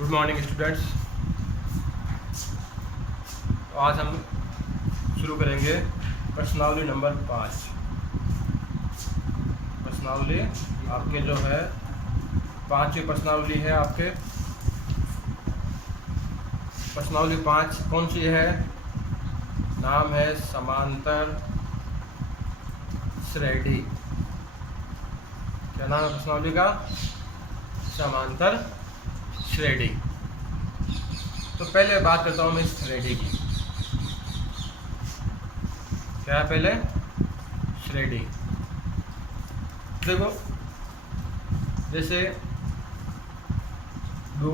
Good morning students. आज हम शुरू करेंगे प्रश्नावली नंबर 5। प्रश्नावली आपके जो है 5वीं प्रश्नावली है। आपके प्रश्नावली 5 कौन सी है? नाम है समांतर श्रेणी। क्या नाम है प्रश्नावली का? समांतर श्रेणी। तो पहले बात करता हूँ मैं इस श्रेणी की। क्या है पहले? श्रेणी। देखो, जैसे दो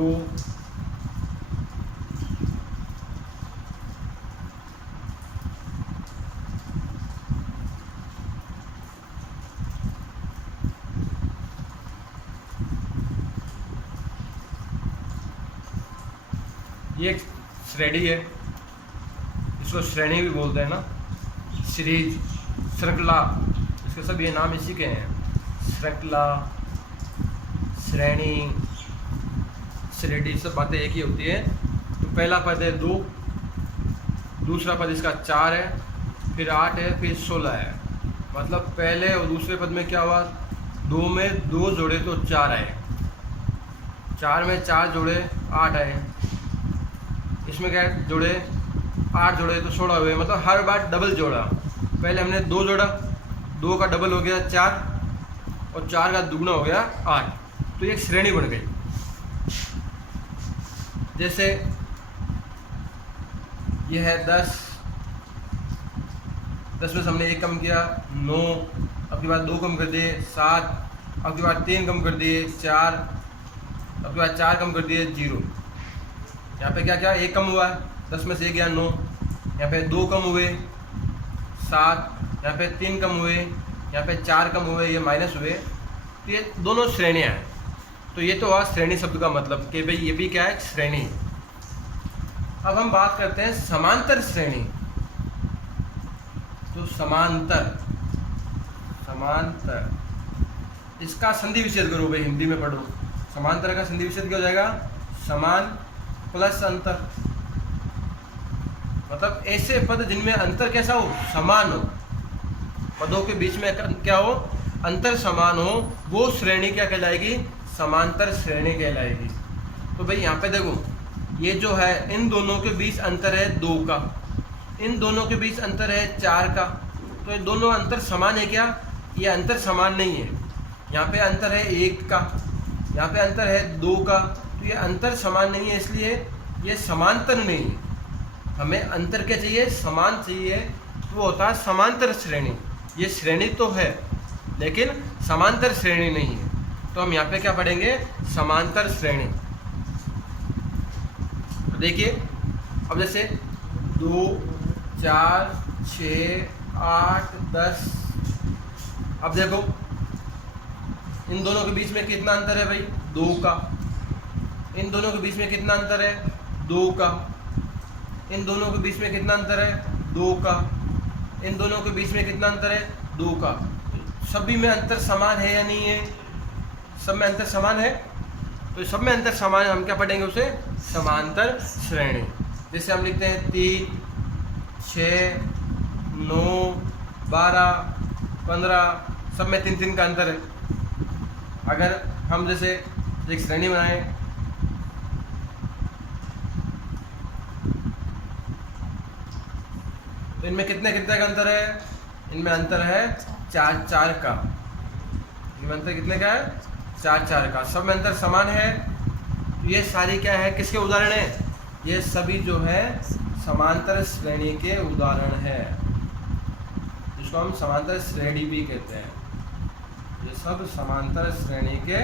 ये एक श्रेणी है, इसको श्रेणी भी बोलते हैं ना, सीरीज, श्रृंखला, इसके सब ये नाम इसी के हैं। श्रृंखला, श्रेणी, श्रेणी, सब बातें एक ही होती है। तो पहला पद है 2, दूसरा पद इसका 4 है, फिर 8 है, फिर 16 है। मतलब पहले और दूसरे पद में क्या हुआ? 2 में 2 जोड़े तो 4 आए, 4 में 4 जोड़े 8 आए, इसमें क्या जोड़े? 8 जोड़े तो 16 हुए। मतलब हर बार डबल जोड़ा। पहले हमने 2 जोड़ा, 2 का डबल हो गया 4, और 4 का दुगना हो गया 8। तो ये श्रेणी बन गई। जैसे ये है 10, 10 में से हमने 1 कम किया 9, अब की बार 2 कम कर दिए 7, अब की बार 3 कम कर दिए 4, अब की बार 4 कम कर दिए 0। यहाँ पे क्या क्या 1 कम हुआ है, 10 में से 1 गया 9, यहाँ पे 2 कम हुए 7, यहाँ पे 3 कम हुए, यहाँ पे 4 कम हुए, ये माइनस हुए। तो ये दोनों श्रेणियाँ हैं। तो ये तो हुआ श्रेणी शब्द का मतलब कि भाई ये भी क्या है? श्रेणी। अब हम बात करते हैं समांतर श्रेणी। तो समांतर, समांतर, इसका संधि विच्छेद करो भाई, हिंदी में पढ़ो। समांतर का संधि विच्छेद क्या हो जाएगा? समान प्लस अंतर। मतलब ऐसे पद जिनमें अंतर कैसा हो? समान हो। पदों के बीच में क्या हो? अंतर समान हो, वो श्रेणी क्या कहलाएगी? समांतर श्रेणी कहलाएगी। तो भाई यहाँ पे देखो, ये जो है इन दोनों के बीच अंतर है 2 का, इन दोनों के बीच अंतर है 4 का। तो ये दोनों अंतर समान है क्या? ये अंतर समान नहीं है। यहाँ पे अंतर है 1 का, यहाँ पे अंतर है 2 का। तो ये अंतर समान नहीं है, इसलिए ये समांतर नहीं है। हमें अंतर क्या चाहिए? समान चाहिए। तो वो होता है समांतर श्रेणी। ये श्रेणी तो है लेकिन समांतर श्रेणी नहीं है। तो हम यहाँ पे क्या पढ़ेंगे? समांतर श्रेणी। तो देखिए, अब जैसे 2, 4, 6, 8, 10। अब देखो इन दोनों के बीच में कितना अंतर है भाई? 2 का। इन दोनों के बीच में कितना अंतर है? 2 का। इन दोनों के बीच में कितना अंतर है? 2 का। इन दोनों के बीच में कितना अंतर है? 2 का। सभी में अंतर समान है या नहीं है? सब में अंतर समान है। तो सब में अंतर समान है, हम क्या पढ़ेंगे उसे? समांतर श्रेणी। जैसे हम लिखते हैं 3, 6, 9, 12, 15, सब में 3-3 का अंतर है। अगर हम जैसे एक श्रेणी बनाएं, तो इनमें कितने कितने का अंतर है? इनमें अंतर है 4-4 का। इनमें अंतर कितने का है? 4-4 का। सब में अंतर समान है। तो ये सारी क्या है? किसके उदाहरण है? ये सभी जो है समांतर श्रेणी के उदाहरण है, जिसको हम समांतर श्रेणी भी कहते हैं। ये सब समांतर श्रेणी के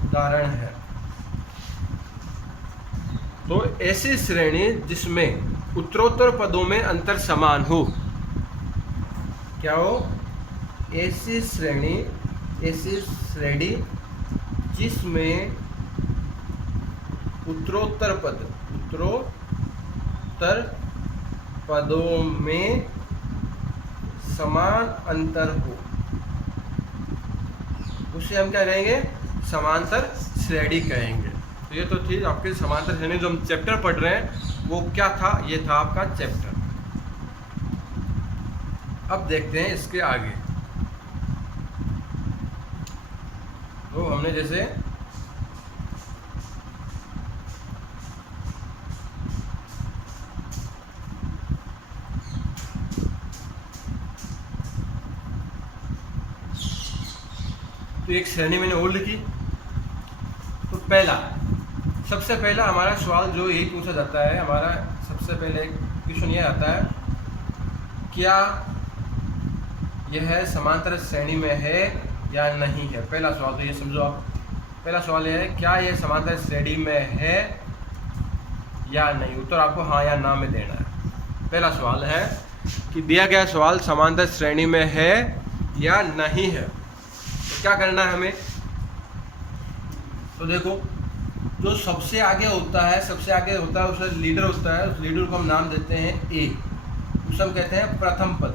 उदाहरण है। तो ऐसी श्रेणी जिसमें उत्तरोत्तर पदों में अंतर समान हो। क्या हो? ऐसी श्रेणी, ऐसी श्रेणी जिसमें उत्तरोत्तर पद, उत्तरोत्तर पदों में समान अंतर हो, उसे हम क्या कहेंगे? समांतर श्रेणी कहेंगे। तो ये तो थी आपकी समांतर श्रेणी, जो हम चैप्टर पढ़ रहे हैं वो क्या था, ये था आपका चैप्टर। अब देखते हैं इसके आगे। तो हमने जैसे तो एक श्रेणी मैंने और लिखी। तो सबसे पहला हमारा सवाल जो यही पूछा जाता है, हमारा सबसे पहले क्वेश्चन ये आता है, क्या यह समांतर श्रेणी में है या नहीं है। पहला सवाल तो ये समझो आप, पहला सवाल यह है, क्या यह समांतर श्रेणी में है या नहीं। उत्तर आपको हाँ या ना में देना है। पहला सवाल है कि दिया गया सवाल समांतर श्रेणी में है या नहीं है, तो क्या करना है हमें। तो देखो, जो सबसे आगे होता है उसका लीडर होता है, उस लीडर को हम नाम देते हैं ए, उसे हम कहते हैं प्रथम पद।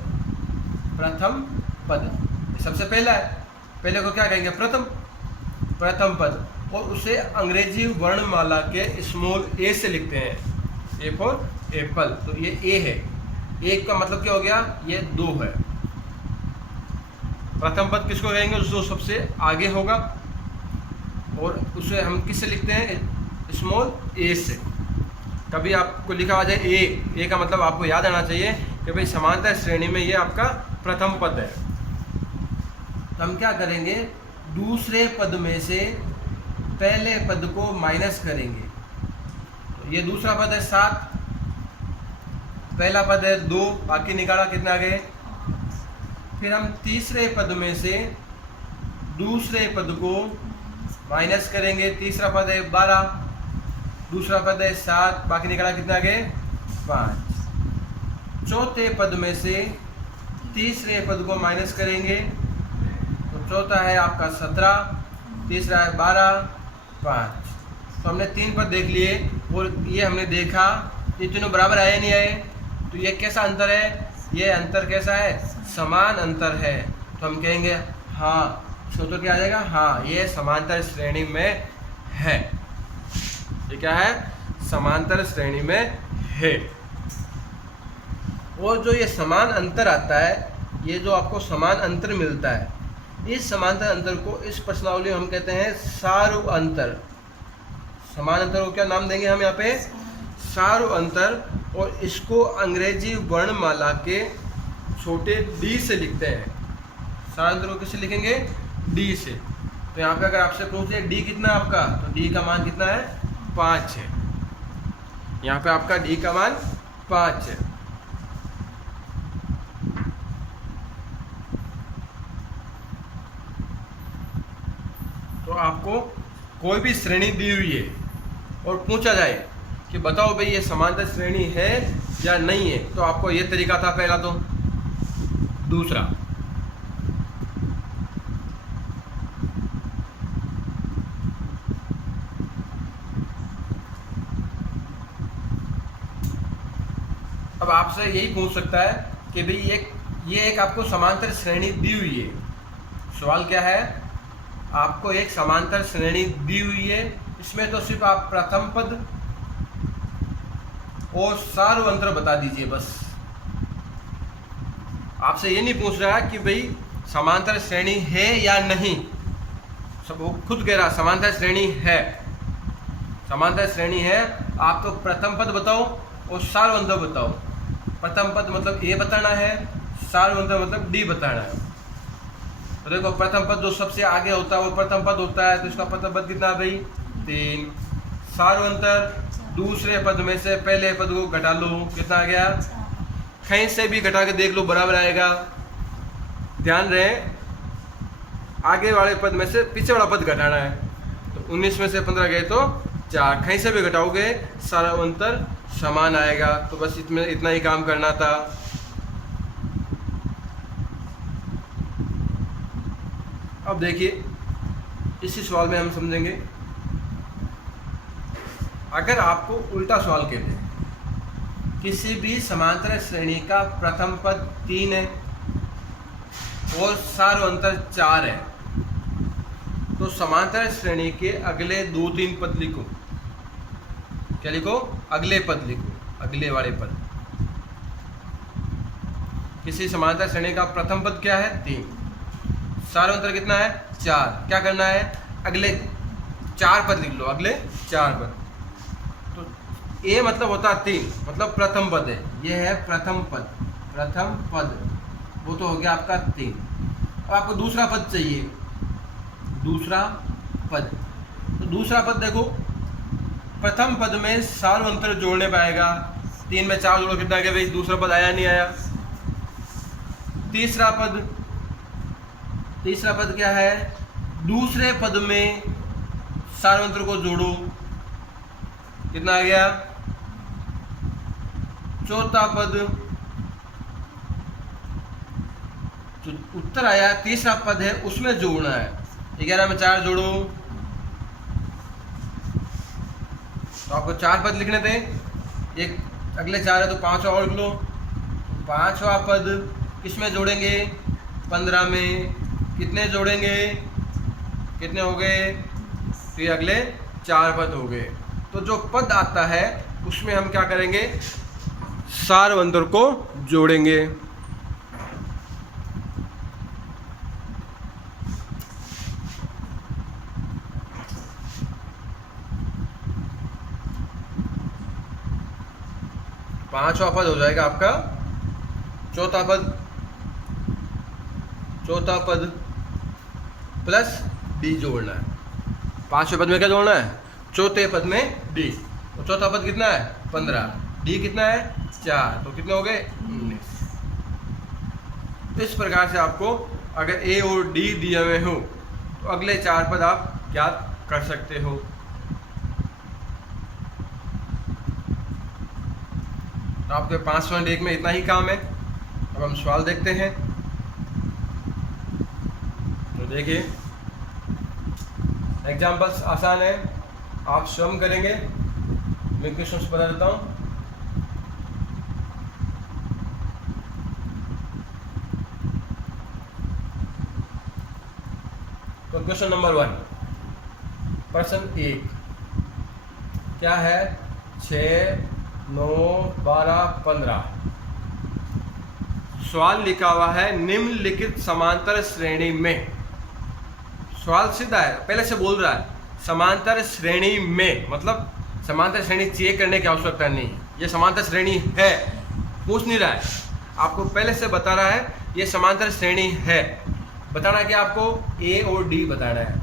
सबसे पहला है, पहले को क्या कहेंगे, प्रथम पद, और उसे अंग्रेजी वर्णमाला के स्मॉल ए से लिखते हैं, ए फॉर एप्पल। तो ये ए है, एक का मतलब क्या हो गया, ये 2 है। प्रथम पद किसको कहेंगे, जो सबसे आगे होगा, और उसे हम किससे लिखते हैं, स्मॉल ए से। कभी आपको लिखा आ जाए ए का मतलब आपको याद आना चाहिए कि भाई समांतर श्रेणी में ये आपका प्रथम पद है। तो हम क्या करेंगे, दूसरे पद में से पहले पद को माइनस करेंगे। तो ये दूसरा पद है 7, पहला पद है 2, बाकी निकाला कितना आ गए। फिर हम तीसरे पद में से दूसरे पद को माइनस करेंगे, तीसरा पद है 12, दूसरा पद है 7, बाकी निकाला कितना आ गए 5। चौथे पद में से तीसरे पद को माइनस करेंगे, तो चौथा है आपका 17, तीसरा है 12, 5। तो हमने 3 पद देख लिए, और ये हमने देखा ये तीनों बराबर आए नहीं आए। तो ये कैसा अंतर है, ये अंतर कैसा है, समान अंतर है। तो हम कहेंगे हाँ, तो क्या आ जाएगा, हाँ ये समांतर श्रेणी में है। ये क्या है, समांतर श्रेणी में है। और जो ये समान अंतर आता है, ये जो आपको समान अंतर मिलता है, इस समांतर अंतर को इस प्रश्नावली में हम कहते हैं सारू अंतर। समान अंतर को क्या नाम देंगे हम यहाँ पे, सारू अंतर। और इसको अंग्रेजी वर्णमाला के छोटे डी से लिखते हैं। सारू अंतर को किससे लिखेंगे, डी से। तो यहाँ पे अगर आपसे पूछे डी कितना है आपका, तो डी का मान कितना है, 5 है। यहाँ पे आपका डी का मान 5 है। तो आपको कोई भी श्रेणी दी हुई है और पूछा जाए कि बताओ भाई ये समांतर श्रेणी है या नहीं है, तो आपको ये तरीका था पहला। तो दूसरा, अब आपसे यही पूछ सकता है कि भाई ये एक आपको समांतर श्रेणी दी हुई है। सवाल क्या है, आपको एक समांतर श्रेणी दी हुई है, इसमें तो सिर्फ आप प्रथम पद और सारू अंतर बता दीजिए बस। आपसे ये नहीं पूछ रहा कि भाई समांतर श्रेणी है या नहीं, सब वो खुद कह रहा समांतर श्रेणी है। समांतर श्रेणी है, आप तो प्रथम पद बताओ और सारू अंतर बताओ। प्रथम पद मतलब ए बताना है, सारू अंतर मतलब डी बताना है। तो देखो, प्रथम पद जो सबसे आगे होता है वो प्रथम पद होता है, तो इसका प्रथम पद कितना है भाई 3। सारू अंतर, दूसरे पद में से पहले पद को घटा लो, कितना आ गया, कहीं से भी घटा के देख लो बराबर आएगा। ध्यान रहे, आगे वाले पद में से पीछे वाला पद घटाना है। तो 19 में से 15 गए तो 4, कहीं से भी घटाओगे सारा अंतर समान आएगा। तो बस इसमें इतना ही काम करना था। अब देखिए, इसी सवाल में हम समझेंगे, अगर आपको उल्टा सवाल कहते हैं, किसी भी समांतर श्रेणी का प्रथम पद 3 है और सारू अंतर 4 है, तो समांतर श्रेणी के अगले 2-3 पद लिखो। क्या लिखो? अगले पद लिखो, अगले वाले पद। किसी समांतर श्रेणी का प्रथम पद क्या है? 3। सार्वंतर कितना है? 4। क्या करना है? अगले 4 पद लिख लो, अगले 4 पद। तो ए मतलब होता है 3, मतलब प्रथम पद है, ये है प्रथम पद। प्रथम पद वो तो हो गया आपका 3। अब आपको दूसरा पद चाहिए, दूसरा पद। तो दूसरा पद देखो, प्रथम पद में सार्वंतर जोड़ने पाएगा। 3 में 4 जोड़ो कितना गया भाई? दूसरा पद आया नहीं आया? तीसरा पद, तीसरा पद क्या है? दूसरे पद में सार्वंतर को जोड़ो, कितना आ गया? चौथा पद। तो उत्तर आया, तीसरा पद है उसमें जोड़ना है। 11 में 4 जोड़ो, तो आपको 4 पद लिखने थे, एक अगले 4 है तो 5वां और लिख लो। 5वां पद किसमें जोड़ेंगे? 15 में। कितने जोड़ेंगे? कितने हो गए? तो ये अगले 4 पद हो गए। तो जो पद आता है उसमें हम क्या करेंगे? सार्वंतर को जोड़ेंगे। पांचवा पद हो जाएगा आपका चौथा पद। चौथा पद प्लस डी जोड़ना है। 5वें पद में क्या जोड़ना है? चौथे पद में डी। तो चौथा पद कितना है? 15। डी कितना है? 4। तो कितने हो गए? 19। इस प्रकार से आपको अगर ए और डी दिए हुए हो तो अगले 4 पद आप ज्ञात कर सकते हो। तो आपके 5.1 में इतना ही काम है। अब हम सवाल देखते हैं। तो देखिए, एग्जाम्पल्स आसान है, आप स्वयं करेंगे। मैं क्वेश्चन बता देता हूँ। तो क्वेश्चन नंबर 1, प्रश्न 1 क्या है? 6, 9, 12, 15। सवाल लिखा हुआ है निम्नलिखित समांतर श्रेणी में। सवाल सीधा है, पहले से बोल रहा है समांतर श्रेणी में, मतलब समांतर श्रेणी चेक करने की आवश्यकता नहीं है। ये समांतर श्रेणी है, पूछ नहीं रहा है, आपको पहले से बता रहा है ये समांतर श्रेणी है। बताना क्या आपको? ए और डी बताना है।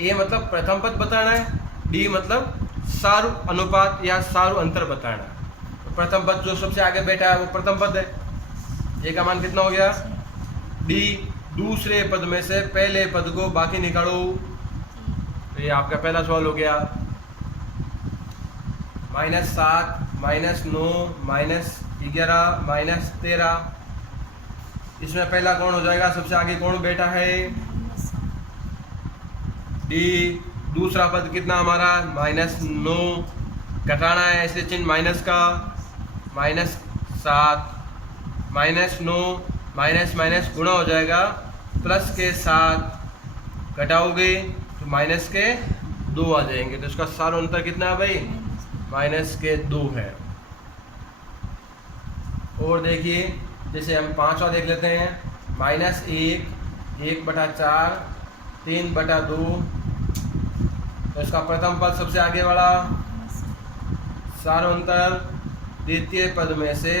ए मतलब प्रथम पद बताना है, डी मतलब सारू अनुपात या सारू अंतर बताना है। तो प्रथम पद जो सबसे आगे बैठा है वो प्रथम पद है। ए का मान कितना हो गया? डी। दूसरे पद में से पहले पद को बाकी निकालो। तो ये आपका पहला सवाल हो गया। -7, -9, -11, -13। इसमें पहला कौन हो जाएगा? सबसे आगे कौन बैठा है? डी। दूसरा पद कितना हमारा? -9। घटाना है ऐसे चिन्ह माइनस का, -7, -9, माइनस माइनस गुणा हो जाएगा प्लस के साथ, घटाओगे तो माइनस के 2 आ जाएंगे। तो इसका सारा अंतर कितना है भाई? -2 है। और देखिए, जैसे हम 5वां देख लेते हैं, -1, 1/4, 3/2। तो इसका प्रथम पद सबसे आगे वाला, सार्वंतर द्वितीय पद में से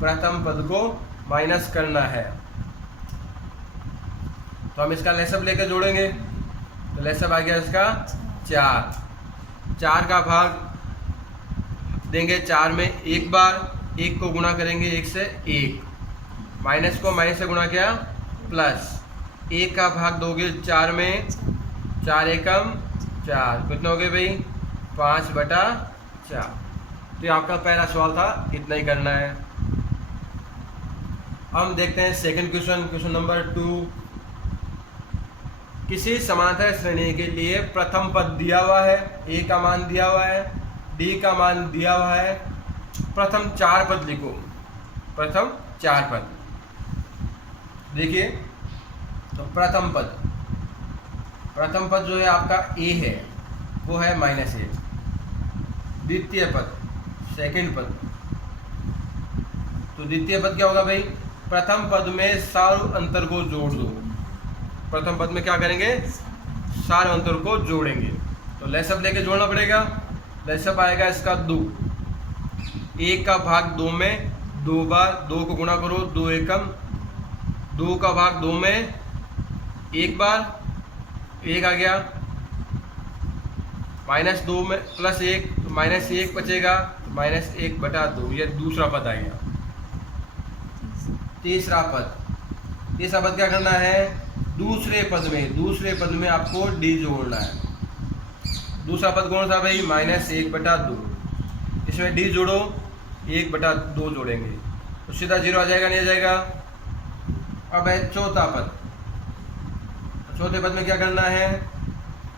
प्रथम पद को माइनस करना है। तो हम इसका लहसब लेकर जोड़ेंगे। तो लहसब आ गया इसका 4। 4 का भाग देंगे 4 में एक बार, 1 को गुणा करेंगे 1 से 1, माइनस को माइनस से गुणा किया प्लस, 1 का भाग दोगे 4 में, 4 एकम 4, कितने हो गए भाई? 5/4। तो ये आपका पहला सवाल था, इतना ही करना है। हम देखते हैं सेकंड क्वेश्चन, क्वेश्चन नंबर 2। किसी समांतर श्रेणी के लिए प्रथम पद दिया हुआ है, ए का मान दिया हुआ है, डी का मान दिया हुआ है। प्रथम 4 पद लिखो, प्रथम 4 पद। देखिए, तो प्रथम पद जो है आपका ए है, वो है -1। द्वितीय पद, सेकंड पद। तो द्वितीय पद क्या होगा भाई, प्रथम पद में सार अंतर को जोड़ दो। प्रथम पद में क्या करेंगे, सार अंतर को जोड़ेंगे। तो लसअप लेके जोड़ना पड़ेगा। लसअप आएगा इसका 2, 1 का भाग 2 में 2 बार, 2 को गुणा करो, 2 एकम, 2 का भाग 2 में 1 बार, 1 आ गया, -2 में +1 तो -1 बचेगा, तो -1/2, ये दूसरा पद आ गया। तीसरा पद क्या करना है, दूसरे पद में आपको d जोड़ना है। दूसरा पद कौन सा भाई, -1/2, इसमें d जोड़ो, 1/2 जोड़ेंगे तो सीधा 0 आ जाएगा, नहीं आ जाएगा। अब है चौथा पद। चौथे पद में क्या करना है,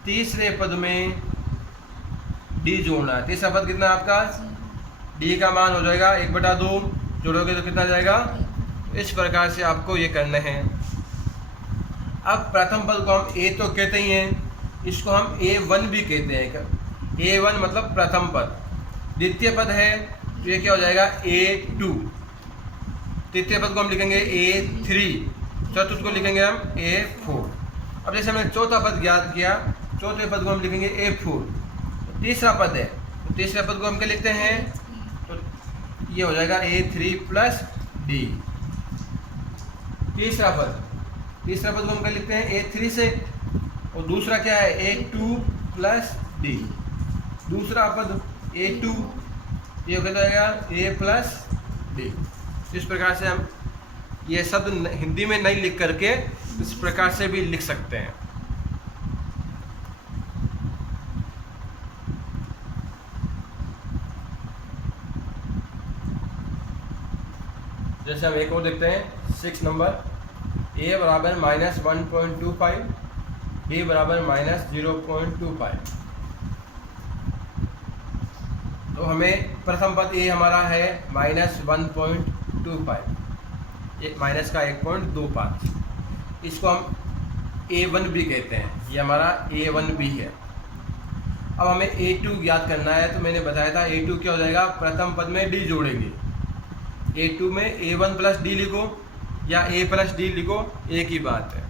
तीसरे पद में d जोड़ना है। तीसरा पद कितना है आपका, d का मान हो जाएगा 1/2, जोड़ोगे तो कितना जाएगा। इस प्रकार से आपको ये करने हैं। अब प्रथम पद को हम a तो कहते ही हैं, इसको हम a1 भी कहते हैं। a1 मतलब प्रथम पद। द्वितीय पद है तो ये क्या हो जाएगा, a2। तृतीय पद को हम लिखेंगे a3, चतुर्थ को लिखेंगे हम a4। अब जैसे हमने चौथा पद ज्ञात किया, चौथे पद को हम लिखेंगे a4। तो तीसरा पद है, तो तीसरे पद को हम क्या लिखते हैं, तो ये हो जाएगा a3 + d। तीसरा पद को हम क्या लिखते हैं, a3 से, और दूसरा क्या है, a2 + d। दूसरा पद a2, ये हो जाएगा a + d। इस प्रकार से हम ये शब्द हिंदी में नहीं लिख करके इस प्रकार से भी लिख सकते हैं। जैसे हम एक और देखते हैं 6 नंबर, a बराबर -1.25, d बराबर -0.25। तो हमें प्रथम पद a हमारा है -1.25, माइनस का 1.25, इसको हम a1 भी कहते हैं, ये हमारा a1 भी है। अब हमें a2 ज्ञात करना है, तो मैंने बताया था a2 क्या हो जाएगा, प्रथम पद में d जोड़ेंगे। a2 में a1 + d लिखो या a + d लिखो, एक ही बात है।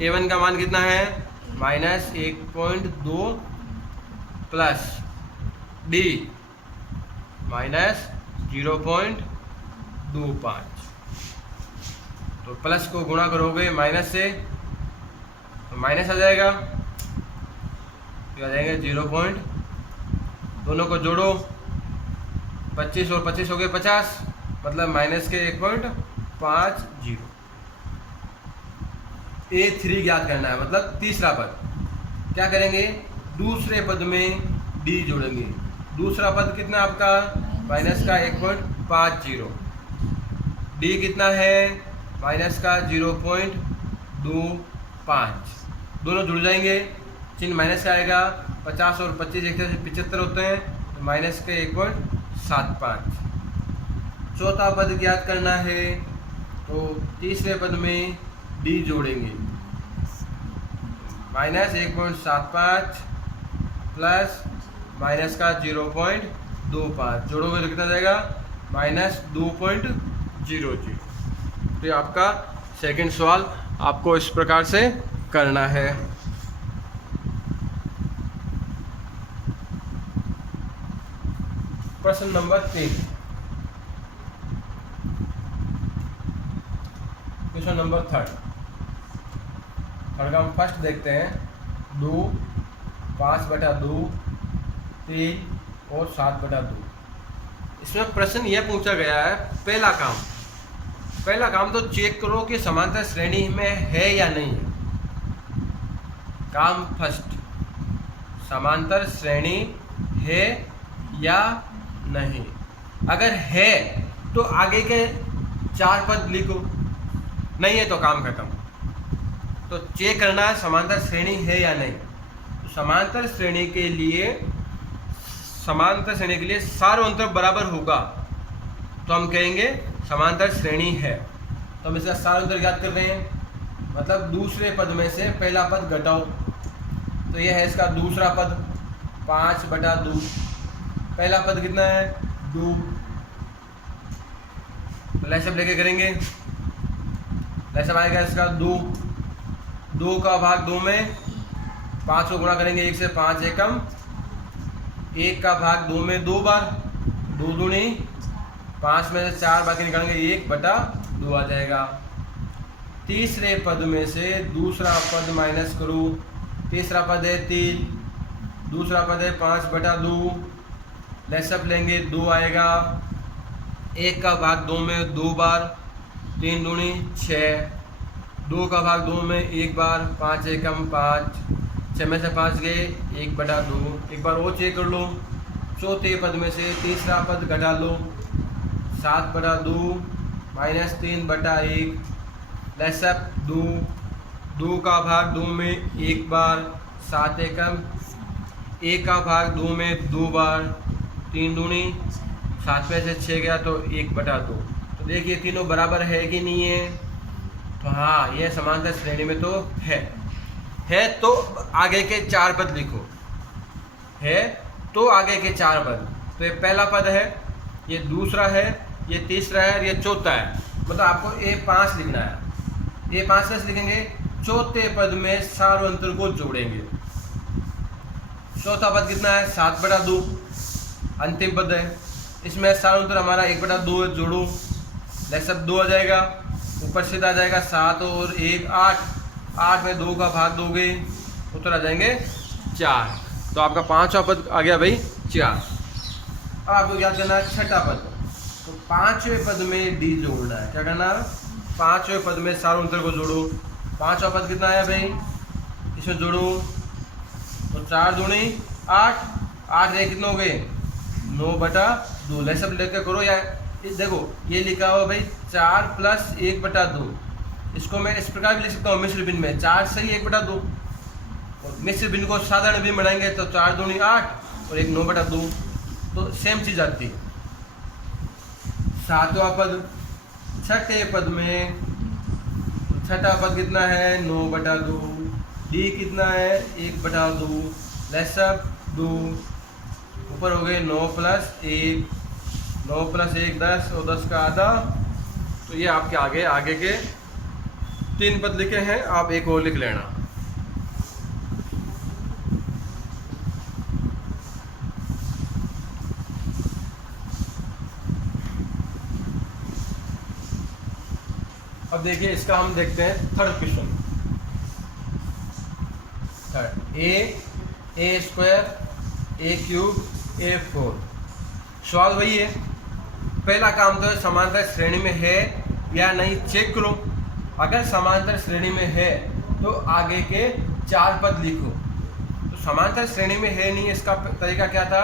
a1 का मान कितना है, -1.2 प्लस d -0.25। तो प्लस को गुणा करोगे माइनस से तो माइनस आ जाएगा, आ जाएंगे 0. दोनों को जोड़ो, 25 और 25 हो गए 50, मतलब माइनस के 1.50। a3 ज्ञात करना है, मतलब तीसरा पद। क्या करेंगे, दूसरे पद में d जोड़ेंगे। दूसरा पद कितना आपका, माइनस का 1.50, d कितना है, माइनस का 0.25। दोनों जुड़ जाएंगे, चिन्ह माइनस का आएगा। 50 और 25 एक तरह से 75 होते हैं, तो माइनस के 1.75। चौथा पद ज्ञात करना है, तो तीसरे पद में d जोड़ेंगे, -1.75 प्लस माइनस का 0.25, जोड़ोगे तो कितना जाएगा, -2.00। तो ये आपका सेकंड सवाल आपको इस प्रकार से करना है। प्रश्न नंबर 3, क्वेश्चन नंबर 3 का हम फर्स्ट देखते हैं। 2, 5/2, 3 और 7/2। इसमें प्रश्न यह पूछा गया है, पहला काम तो चेक करो कि समांतर श्रेणी में है या नहीं है। काम फर्स्ट, समांतर श्रेणी है या नहीं। अगर है तो आगे के 4 पद लिखो, नहीं है तो काम खत्म। तो चेक करना है समांतर श्रेणी है या नहीं। तो समांतर श्रेणी के लिए सारों अंतर बराबर होगा तो हम कहेंगे समांतर श्रेणी है। तो हम इसका सार अंतर ज्ञात कर रहे हैं, मतलब दूसरे पद में से पहला पद घटाओ। तो यह है इसका दूसरा पद 5/2, पहला पद कितना है 2, लहसब लेके करेंगे, लहसब आएगा इसका 2, 2 का भाग 2 में 5 को गुणा करेंगे 1 से, 5 एकम, 1 का भाग 2 में 2 बार, 2 दूनी 5 में से 4 बाकी निकालेंगे 1/2 आ जाएगा। तीसरे पद में से दूसरा पद माइनस करो, तीसरा पद है 3, दूसरा पद है 5/2, लहसब लेंगे 2 आएगा, 1 का भाग 2 में 2 बार, 3 दूनी 6, 2 का भाग 2 में 1 बार, 5 एकम 5, 6 में से 5 गए 1/2, एक बार वो चेक कर लो। चौथे पद में से तीसरा पद घटा लो, 7/2 माइनस 3/1, लहसब 2, 2 का भाग 2 में 1 बार, 7 एकम, 1 का भाग 2 में 2 बार, 3 दूनी 7 में से 6 गया तो 1/2। तो देखिए तीनों बराबर है कि नहीं है, तो हाँ ये समांतर श्रेणी में तो है तो आगे के 4 पद लिखो, है तो आगे के 4 पद, तो ये पहला पद है, ये दूसरा है, ये तीसरा है और ये चौथा है, मतलब आपको A5 लिखना है। A5 कैसे लिखेंगे, चौथे पद में सार्वंतर को जोड़ेंगे। चौथा पद कितना है 7/2, अंतिम पद है, इसमें सार्वंतर हमारा 1/2 जोड़ो, लहसब 2 आ जाएगा, ऊपर सीधा आ जाएगा 7 और 1 8, 8 में 2 का भाग दोगे उत्तर आ जाएंगे 4। तो आपका 5वां पद आ गया भाई 4। अब आपको याद करना है छठा पद, तो 5वें पद में D जोड़ना है। क्या करना है, 5वें पद में सार्वंतर को जोड़ो। 5वां पद कितना है भाई, इसमें जोड़ो, तो 4 दूनी 8, 8 रहे कितने हो गए 9/2, लहसब लेकर करो। या देखो ये लिखा हुआ भाई 4 + 1/2, इसको मैं इस प्रकार भी लिख सकता हूँ मिश्र भिन्न में, 4 सही 1/2, और मिश्र भिन्न को साधारण भिन्न बनाएंगे तो 4 दूनी 8 और 1 9/2, तो सेम चीज आती है। 7वां पद, छठे पद में, छठा पद कितना है 9/2, D कितना है 1/2, लहसब 2, ऊपर हो गए 9 + 1, 9 + 1 10 और 10 का आधा। तो ये आपके आगे के 3 पद लिखे हैं, आप एक और लिख लेना। अब देखिए इसका हम देखते हैं third question. Third A² A³ A4, सवाल वही है। पहला काम तो है समांतर श्रेणी में है या नहीं चेक करो। अगर समांतर श्रेणी में है तो आगे के 4 पद लिखो। तो समांतर श्रेणी में है नहीं, इसका तरीका क्या था,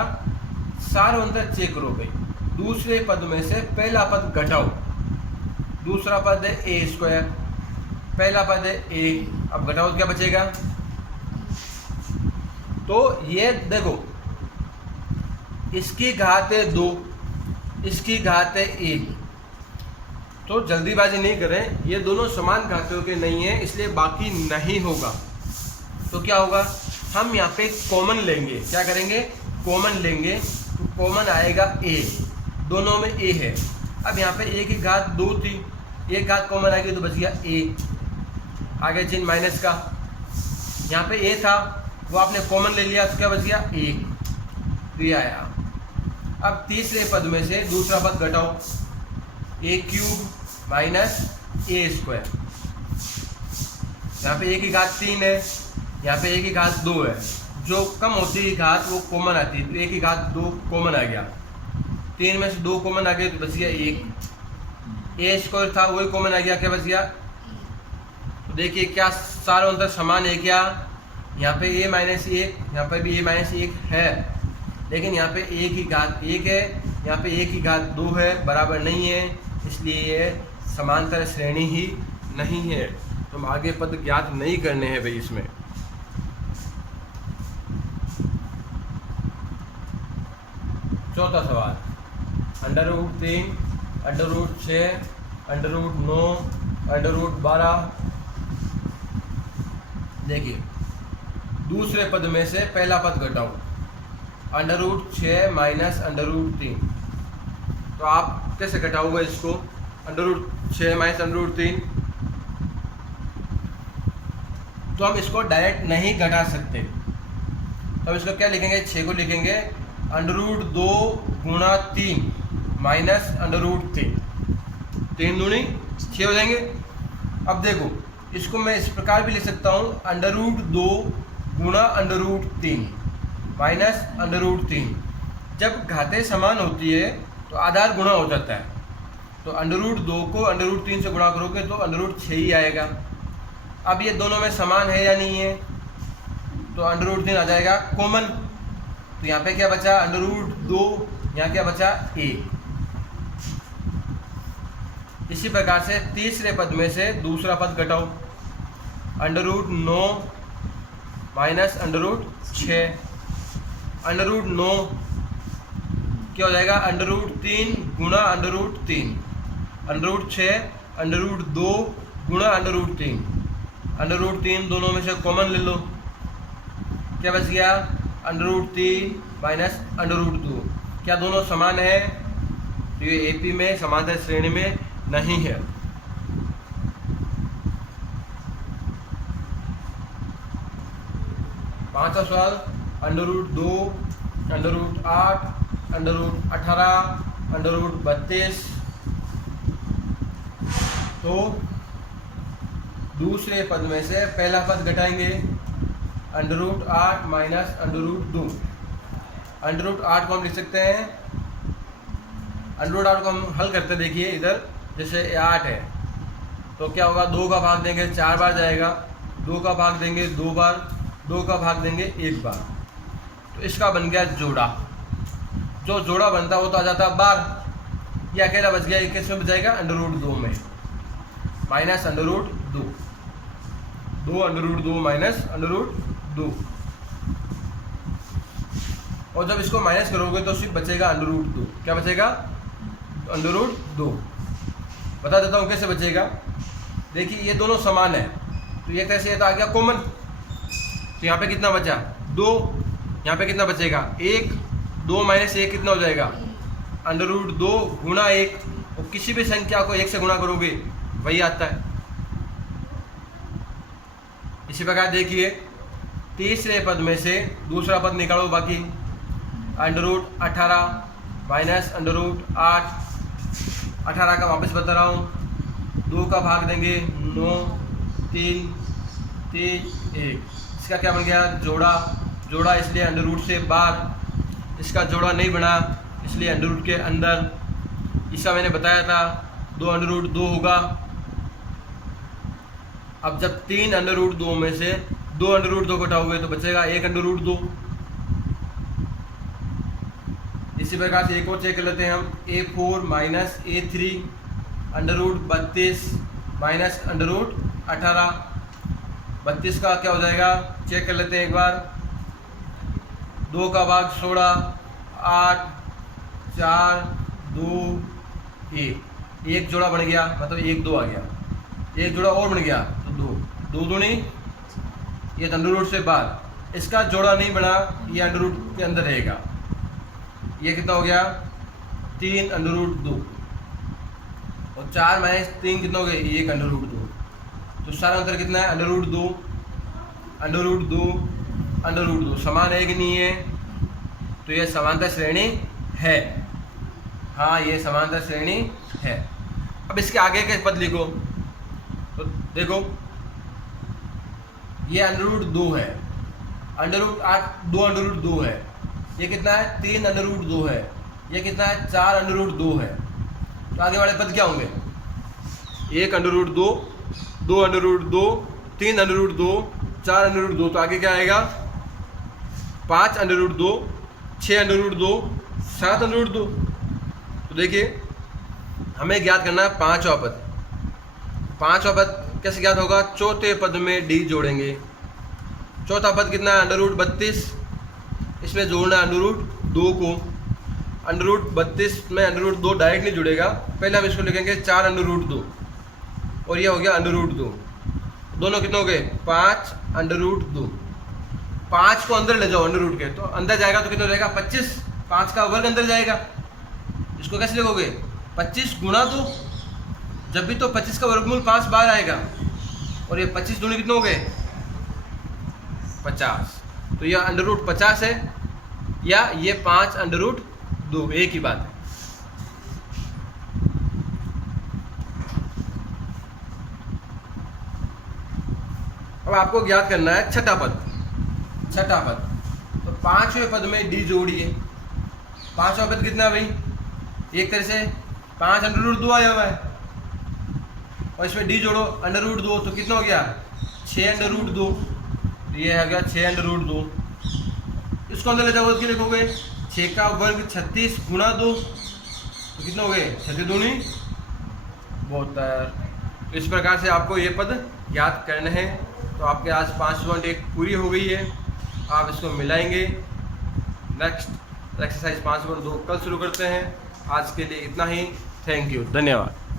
सार्वंतर चेक करो भाई। दूसरे पद में से पहला पद घटाओ, दूसरा पद है A², पहला पद है A, अब घटाओ क्या बचेगा, तो ये देखो इसकी घात है 2, इसकी घात है 1, तो जल्दीबाजी नहीं करें, ये दोनों समान घातों के नहीं है इसलिए बाकी नहीं होगा। तो क्या होगा, हम यहाँ पे कॉमन लेंगे। क्या करेंगे, कॉमन लेंगे, तो कॉमन आएगा A, दोनों में A है। अब यहाँ पे A की घात 2 थी, एक घात कॉमन आएगी तो बच गया A, आगे चिन्ह माइनस का। यहाँ पे A था वो आपने कॉमन ले लिया तो क्या बच गया 1, तो ये आया। अब तीसरे पद में से दूसरा पद घटाओ, A³ - A², यहाँ पे A की घात 3 है, यहाँ पे A की घात 2 है, जो कम होती है घात वो कॉमन आती है, तो A की घात 2 कॉमन आ गया, 3 में से 2 कॉमन आ गए तो बच गया 1, A² था वही कॉमन आ गया, क्या बच गया। तो देखिए क्या सारों अंतर समान है क्या, यहाँ पे A - 1, यहाँ पे भी A - 1 है, लेकिन यहाँ पे A की घात 1 है, यहाँ पे A की घात 2 है, बराबर नहीं है, इसलिए ये समांतर श्रेणी ही नहीं है। तो हम आगे पद ज्ञात नहीं करने हैं भाई इसमें। चौथा सवाल, √3, √6, √9, √12। देखिए दूसरे पद में से पहला पद घटाओ, √6 माइनस √3। तो आप कैसे घटाओगे इसको? √6 माइनस √3, तो हम इसको डायरेक्ट नहीं घटा सकते। तो हम इसको क्या लिखेंगे? 6 को लिखेंगे √2 गुणा 3 माइनस √3। 3 दूनी 6 हो जाएंगे। अब देखो, इसको मैं इस प्रकार भी लिख सकता हूँ √2 गुणा √3 माइनस √3। जब घातें समान होती है तो आधार गुणा हो जाता है। तो √2 को √3 से गुणा करोगे तो √6 ही आएगा। अब ये दोनों में समान है या नहीं है? तो √3 आ जाएगा कॉमन। तो यहाँ पे क्या बचा? √2, यहाँ क्या बचा? 1। इसी प्रकार से तीसरे पद में से दूसरा पद घटाओ। √9 माइनस √6। √9 क्या हो जाएगा? √3 गुणा √3। √6 √2 गुणा √3। √3 दोनों में से कॉमन ले लो, क्या बच गया? √3 माइनस √2। क्या दोनों समान है? तो ये एपी में समांतर श्रेणी में नहीं है। पांचवा सवाल, √2, √8, √18, √32। तो दूसरे पद में से पहला पद घटाएंगे, √8 माइनस √2। √8 को हम लिख सकते हैं, √8 को हम हल करते देखिए इधर, जैसे 8 है तो क्या होगा? 2 का भाग देंगे 4 बार जाएगा, 2 का भाग देंगे 2 बार, 2 का भाग देंगे 1 बार। तो इसका बन गया जोड़ा। जो जोड़ा बनता है वो तो आ जाता है बार। ये अकेला बच गया, ये किस में बचाएगा? √2 में, माइनस √2। 2 √2 माइनस √2। और जब इसको माइनस करोगे तो सिर्फ बचेगा √2। क्या बचेगा? √2। बता देता हूँ कैसे बचेगा। देखिए ये दोनों समान है तो ये कैसे? ये तो आ गया कॉमन। तो यहाँ पे कितना बचा? 2। यहाँ पे कितना बचेगा? 1। 2 माइनस 1 कितना हो जाएगा? √2 गुणा 1। और किसी भी संख्या को 1 से गुणा करोगे वही आता है। इसी प्रकार देखिए तीसरे पद में से दूसरा पद निकालो बाकी। √18 माइनस √8। 18 का वापस बता रहा हूँ, 2 का भाग देंगे 9, 3, 3, 1। इसका क्या बन गया? जोड़ा। जोड़ा इसलिए √ से बाहर, इसका जोड़ा नहीं बना इसलिए √ के अंदर। इसका मैंने बताया था 2 √2 होगा। अब जब 3 √2 में से 2 √2 घटाओगे तो बचेगा 1 √2। इसी प्रकार से एक और चेक कर लेते हैं हम, A4 माइनस A3 √32 माइनस √18। 32 का क्या हो जाएगा? चेक कर लेते हैं एक बार। 2 का भाग 16, 8, 4, 2, 1। एक जोड़ा बन गया, मतलब 1 2 आ गया। एक जोड़ा और बन गया तो 2। 2 दूनी, ये √ से बाहर, इसका जोड़ा नहीं बना, ये √ के अंदर रहेगा। ये कितना हो गया? 3 √2। और 4 माइनस 3 कितना हो गया? 1 √2। तो सारा अंतर कितना है? √2, √2, √2। समान है कि नहीं है? तो ये समांतर श्रेणी है। हाँ, ये समांतर श्रेणी है। अब इसके आगे के पद लिखो। तो देखो ये √2 है, √8 2 √2 है। ये कितना है? 3 √2 है। ये कितना है? 4 √2 है। तो आगे वाले पद क्या होंगे? 1 √2, 2 √2, 3 √2, 4 √2। तो आगे क्या आएगा? 5 √2, 6 √2, 7 √2। तो देखिए हमें ज्ञात करना है पांचवा पद। पांचवा पद कैसे ज्ञात होगा? चौथे पद में d जोड़ेंगे। चौथा पद कितना है? √32। इसमें जोड़ना है √2 को। √32 में √2 डायरेक्ट नहीं जुड़ेगा, पहले हम इसको लिखेंगे 4 √2 और ये हो गया √2। दोनों कितने हो गए? 5 √2। 5 को अंदर ले जाओ अंडर रूट के, तो अंदर जाएगा तो कितना हो जाएगा 25, 5 का वर्ग अंदर जाएगा। इसको कैसे लिखोगे 25 गुणा 2, जब भी तो 25 का वर्गमूल 5 बार आएगा, और ये 25 दूनी कितने हो गए 50, तो यह अंडर रूट 50 है या ये 5 अंडर रूट 2, एक ही बात है। अब आपको ज्ञात करना है छठा पद। तो 5वें पद में डी जोड़िए। 5वां पद कितना है भाई, एक तरह से 5 अंडर रूट 2 आया हुआ है, और इसमें डी जोड़ो अंडर रूट 2, तो कितना हो गया 6 अंडर रूट 2, ये आ गया 6 अंडर रूट 2। इसको अंदर ले जाओ तो लिखोगे 6 का वर्ग 36 गुणा 2, तो कितना हो गए 36 दूनी 72। इस प्रकार से आपको ये पद याद करने हैं। तो आपके आज 5.1 पूरी हो गई है, आप इसको मिलाएंगे। नेक्स्ट एक्सरसाइज 5.2 कल शुरू करते हैं। आज के लिए इतना ही। थैंक यू, धन्यवाद।